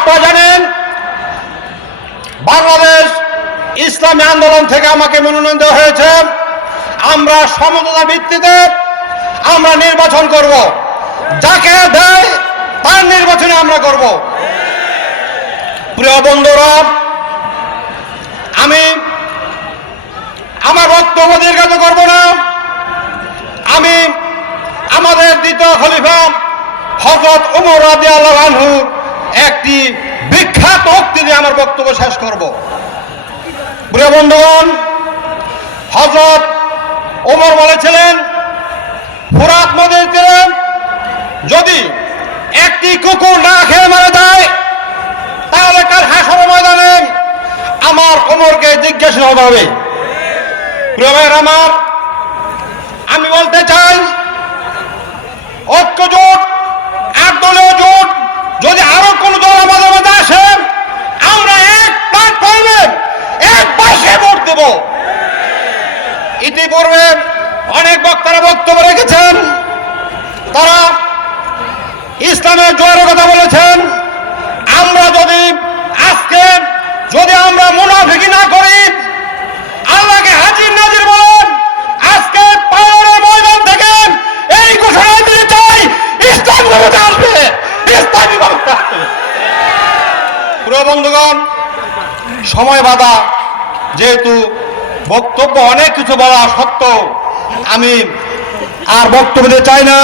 আপনারা জানেন বাংলাদেশ ইসলামী আন্দোলন থেকে আমাকে মনোনয়ন দেওয়া হয়েছে। আমরা সমঝোতা ভিত্তিতে আমরা নির্বাচন করব, যাকে দেয় তার নির্বাচনে আমরা করব। প্রিয় বন্ধুরা, আমি আমার বক্তব্য দীর্ঘায়িত করব না। আমি আমাদের দ্বিতীয় খলিফা হযরত ওমর রাদিয়াল্লাহু আনহুর একটি বিখ্যাত উক্তি দিয়ে আমার বক্তব্য শেষ করব। প্রিয় বন্ধুগণ, হযরত ওমর বলেছিলেন, ফোরাত নদীর তীরে যদি একটি কুকুর না খেয়ে মারা যায় তাহলে কাল হাসর ময়দানে আমার ওমরকে জিজ্ঞাসা হবে। প্রিয় ভাইয়েরা আমার, আমি বলতে চাই, ঐক্য জোট, একদলীয় জোট, যদি আরো কোন দল আমাদের মধ্যে আসে, আমরা এক প্ল্যাটফর্মে এক পাশে ভোট দেব। ইতিপূর্বে অনেক বক্তারা বক্তব্য রেখেছেন, তারা ইসলামের জোয়ারের কথা বলেছেন। আমরা যদি আজকে আমরা মুনাফিকি না করি, আল্লাহকে হাজির নাজির বলেন, আজকে পাহাড়ের ময়দান থেকে এই ঘোষণা দিতে চাই, ইসলাম ক্ষমতা আসবে, ইসলামী ক্ষমতা আসবে। প্রিয় বন্ধুগণ, সময় বাধা, যেহেতু বক্তব্য অনেক কিছু বলা সত্ত্বেও আমি আর বক্তব্য দিতে চাই না।